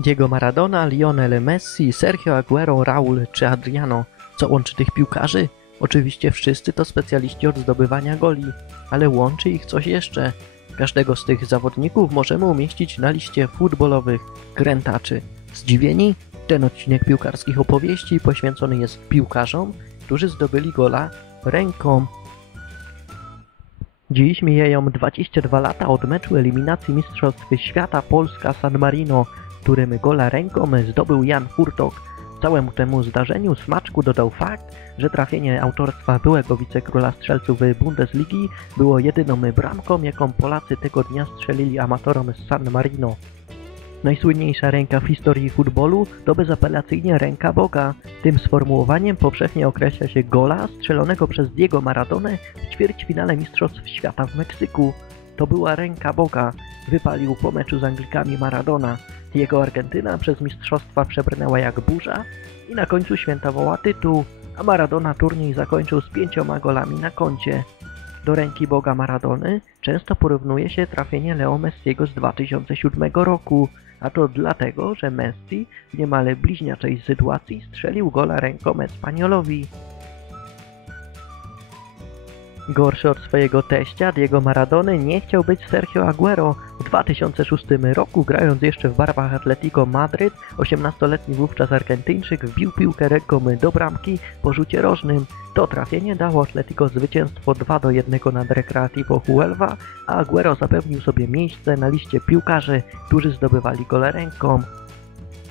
Diego Maradona, Lionel Messi, Sergio Aguero, Raul czy Adriano. Co łączy tych piłkarzy? Oczywiście wszyscy to specjaliści od zdobywania goli, ale łączy ich coś jeszcze. Każdego z tych zawodników możemy umieścić na liście futbolowych krętaczy. Zdziwieni? Ten odcinek piłkarskich opowieści poświęcony jest piłkarzom, którzy zdobyli gola ręką. Dziś mijają 22 lata od meczu eliminacji Mistrzostw Świata Polska-San Marino, którym gola ręką zdobył Jan Furtok. Całemu temu zdarzeniu smaczku dodał fakt, że trafienie autorstwa byłego wicekróla strzelców Bundesligi było jedyną bramką, jaką Polacy tego dnia strzelili amatorom z San Marino. Najsłynniejsza ręka w historii futbolu to bezapelacyjnie ręka Boga. Tym sformułowaniem powszechnie określa się gola strzelonego przez Diego Maradonę w ćwierćfinale Mistrzostw Świata w Meksyku. To była ręka Boga. Wypalił po meczu z Anglikami Maradona. Jego Argentyna przez mistrzostwa przebrnęła jak burza i na końcu świętowała tytuł, a Maradona turniej zakończył z pięcioma golami na koncie. Do ręki Boga Maradony często porównuje się trafienie Leo Messiego z 2007 roku, a to dlatego, że Messi w niemal bliźniaczej sytuacji strzelił gola ręką Espaniolowi. Gorszy od swojego teścia, Diego Maradony, nie chciał być Sergio Aguero. W 2006 roku, grając jeszcze w barwach Atletico Madryt, 18-letni wówczas Argentyńczyk wbił piłkę ręką do bramki po rzucie rożnym. To trafienie dało Atletico zwycięstwo 2 do 1 nad Recreativo Huelva, a Aguero zapewnił sobie miejsce na liście piłkarzy, którzy zdobywali gole ręką.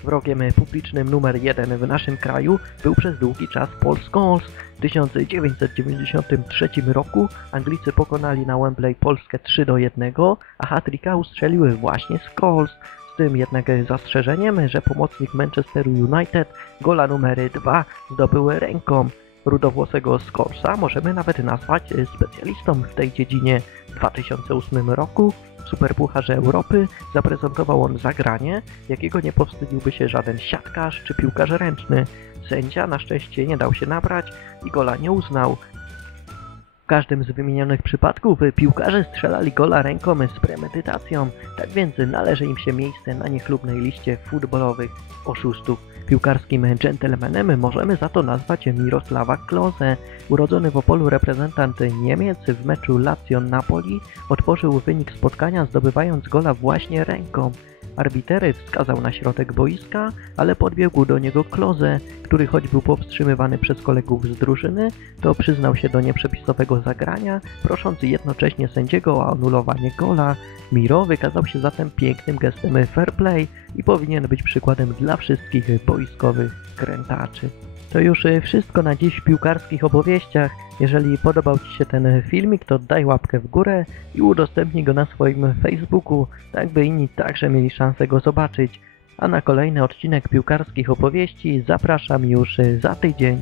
Wrogiem publicznym numer jeden w naszym kraju był przez długi czas Paul Scholes. W 1993 roku Anglicy pokonali na Wembley Polskę 3 do 1, a hat-tricka ustrzeliły właśnie Scholes. Z tym jednak zastrzeżeniem, że pomocnik Manchesteru United gola numery 2 zdobył ręką. Rudowłosego Scorsa możemy nawet nazwać specjalistą w tej dziedzinie. W 2008 roku Superpucharze Europy zaprezentował on zagranie, jakiego nie powstydziłby się żaden siatkarz czy piłkarz ręczny. Sędzia na szczęście nie dał się nabrać i gola nie uznał. W każdym z wymienionych przypadków piłkarze strzelali gola ręką z premedytacją, tak więc należy im się miejsce na niechlubnej liście futbolowych oszustów. Piłkarskim dżentelmenem możemy za to nazwać Mirosława Klose. Urodzony w Opolu reprezentant Niemiec w meczu Lazio-Napoli otworzył wynik spotkania zdobywając gola właśnie ręką. Arbiter wskazał na środek boiska, ale podbiegł do niego Kloze, który choć był powstrzymywany przez kolegów z drużyny, to przyznał się do nieprzepisowego zagrania, prosząc jednocześnie sędziego o anulowanie gola. Miro wykazał się zatem pięknym gestem fair play i powinien być przykładem dla wszystkich boiskowych krętaczy. To już wszystko na dziś w piłkarskich opowieściach. Jeżeli podobał Ci się ten filmik, to daj łapkę w górę i udostępnij go na swoim Facebooku, tak by inni także mieli szansę go zobaczyć. A na kolejny odcinek piłkarskich opowieści zapraszam już za tydzień.